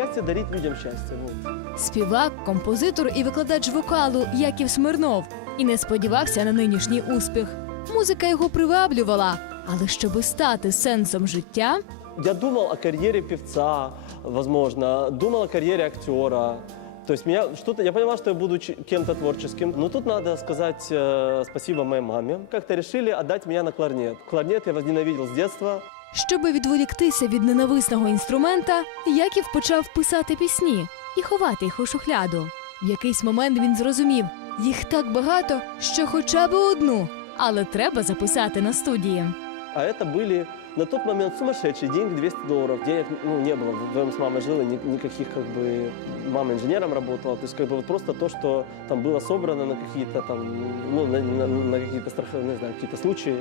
счастье дарить людям счастье. Вот. Співак, композитор і викладач вокалу Яків Смирнов і не сподівався на нинішній успіх. Музика його приваблювала, але щоби стати сенсом життя, Я думал о карьере певца, возможно, думал о карьере актера. То есть меня что-то, я понимал, что я буду кем-то творческим. Но тут надо сказать э, спасибо моей маме. Как-то решили отдать меня на кларнет. Кларнет я возненавидел с детства. Щоби відволіктися від ненависного інструмента, Яків почав писати пісні і ховати їх у шухляду. В якийсь момент він зрозумів, їх так багато, що хоча б одну, але треба записати на студії. А это были на тот момент сумасшедшие деньги, 200 долларов. Денег ну, не было. Вдвоем с мамой жила, ни- никаких как бы... Мама инженером работала. То есть как бы вот просто то, что там было собрано на какие-то там, ну, на, на- на какие-то страх, не знаю, какие-то случаи,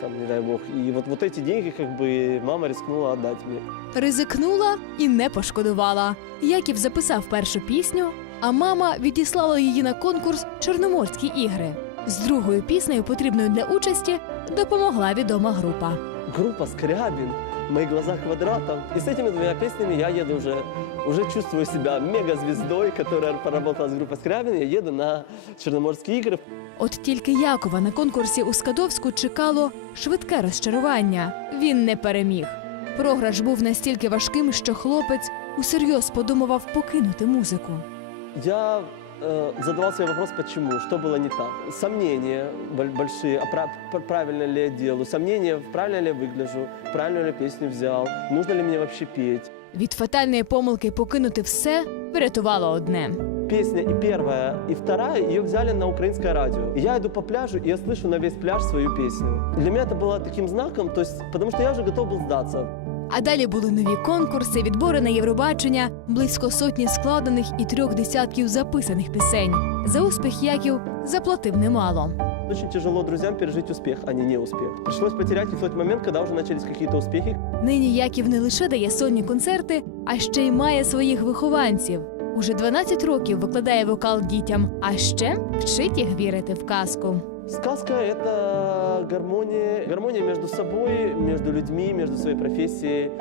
там, не дай бог. И вот, вот эти деньги как бы мама рискнула отдать мне. Ризикнула і не пошкодувала. Яків записав першу пісню, а мама відіслала її на конкурс Чорноморські ігри. З другою піснею, потрібною для участі, допомогла відома група. Группа Скрябин, в моих глазах квадратом. И с этими двумя песнями я еду уже, уже чувствую себя мегазвездой, которая поработала с группой Скрябин. Я еду на Черноморские игры. От тільки Якова на конкурсі у Скадовську чекало швидке розчарування. Він не переміг. Програш був настільки важким, що хлопець усерйоз подумував покинути музику. Я э, задавал себе вопрос, почему, что было не так. Сомнения боль- большие, а пра- пр- правильно ли я делаю, сомнения, правильно ли я выгляжу, правильную ли песню взял, нужно ли мне вообще петь. Від фатальної помилки покинути все врятувало одне. Песня и первая, и вторая, ее взяли на украинское радио. И я иду по пляжу, и я слышу на весь пляж свою песню. Для меня это было таким знаком, то есть, потому что я уже готов был сдаться. А далі були нові конкурси, відбори на Євробачення, близько сотні складених і трьох десятків записаних пісень. За успіх Яків заплатив немало. Очень тяжело друзьям пережить успех, а не неуспех. Пришлось потерять их в тот момент, когда уже начались какие-то успехи. Нині Яків не лише дає сольні концерти, а ще й має своїх вихованців. Уже 12 років викладає вокал дітям, а ще вчить їх вірити в казку. Сказка — это гармония, гармония между собой, между людьми, между своей профессией.